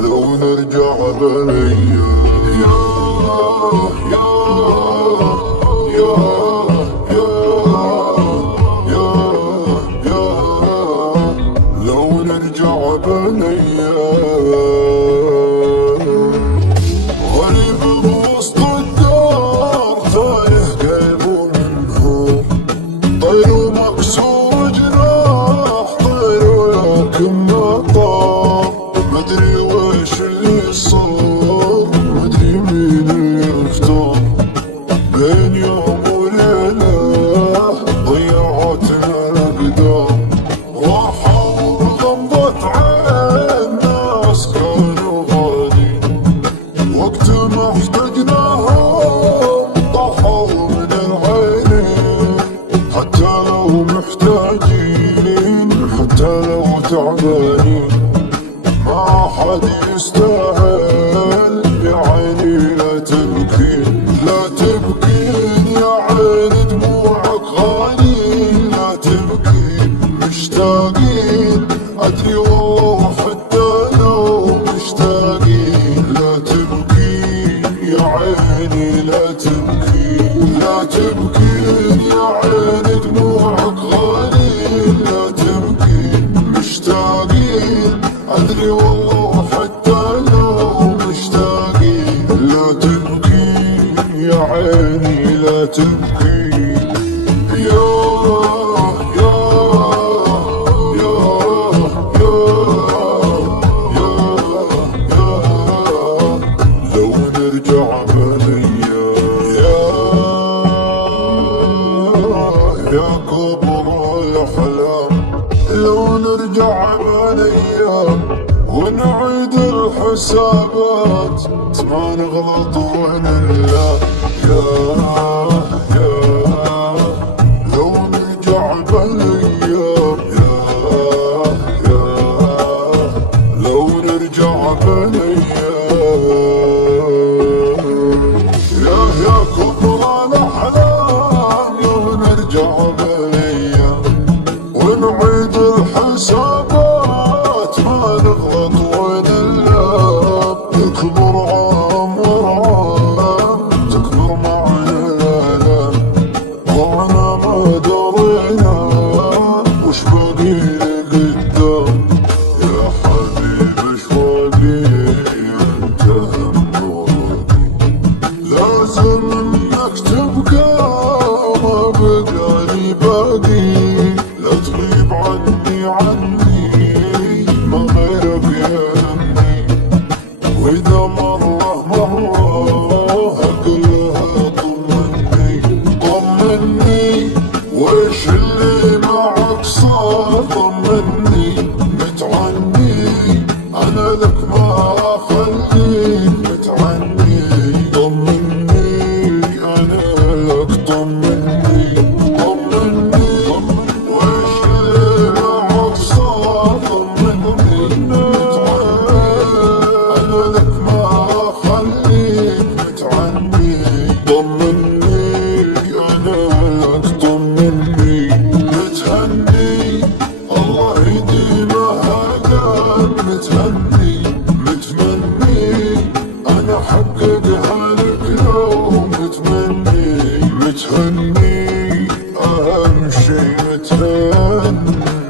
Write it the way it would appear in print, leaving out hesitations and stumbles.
لو نرجع بالايام يا يا يا يا يا يا لو نرجع بالايام غريب بوسط الدار تايه قلبه منهور طير ومكسور جراح طير ولكن ما طار مدري ويش اللي صار مدري مين اللي اختار بين يوم وليلة ضيعتنا الأقدار راحة وغمضت عين ناس كانوا غالين وقت ما احتجناهم طاحوا من العينين حتى لو محتاجين حتى لو تعبانين ما حد يستاهل يا عيني لا تبكين لا تبكين يا عيني دموعك غالي لا تبكين مشتاقين أدري والله حتى لو مشتاقين لا تبكين يا عيني لا تبكين لا تبكين يا عيني دموعك غالي لا تبكين مشتاقين أدري والله حتى لو مشتاقين لا تبكين يا عيني لا تبكين يا يا يا يا يا يا لو نرجع بالايام يا كبر الأحلام لو نرجع بالايام ونعيد الحسابات ما نغلط ونلا يا يا لو نرجع بالايام يا يا لو نرجع بالايام يا كبر الاحلام لو نرجع بالايام ونعيد الحسابات ما نغلط ونلعب يكبر عام ورعام تكبر معنا الآلام وانا ما درينا وش باقي قدام يا حبيبي ايش باقي انتهى مرادي لازم انك تبقى ما بقالي باقي لا تغيب عني ما غيرك يهمني وإذا مرة أقولها طمني وإيش اللي معك صار طمني متعني أنا لك ما أخليك متعني طمني أنا لك طمني وإيش اللي معك صار طمني متعني أنا لك ما أخليك متعني طمني أنا لك طمني متهني الله يديمها قال متهني متمني أنا حققها لك لو متمني متهني أهم شي متهني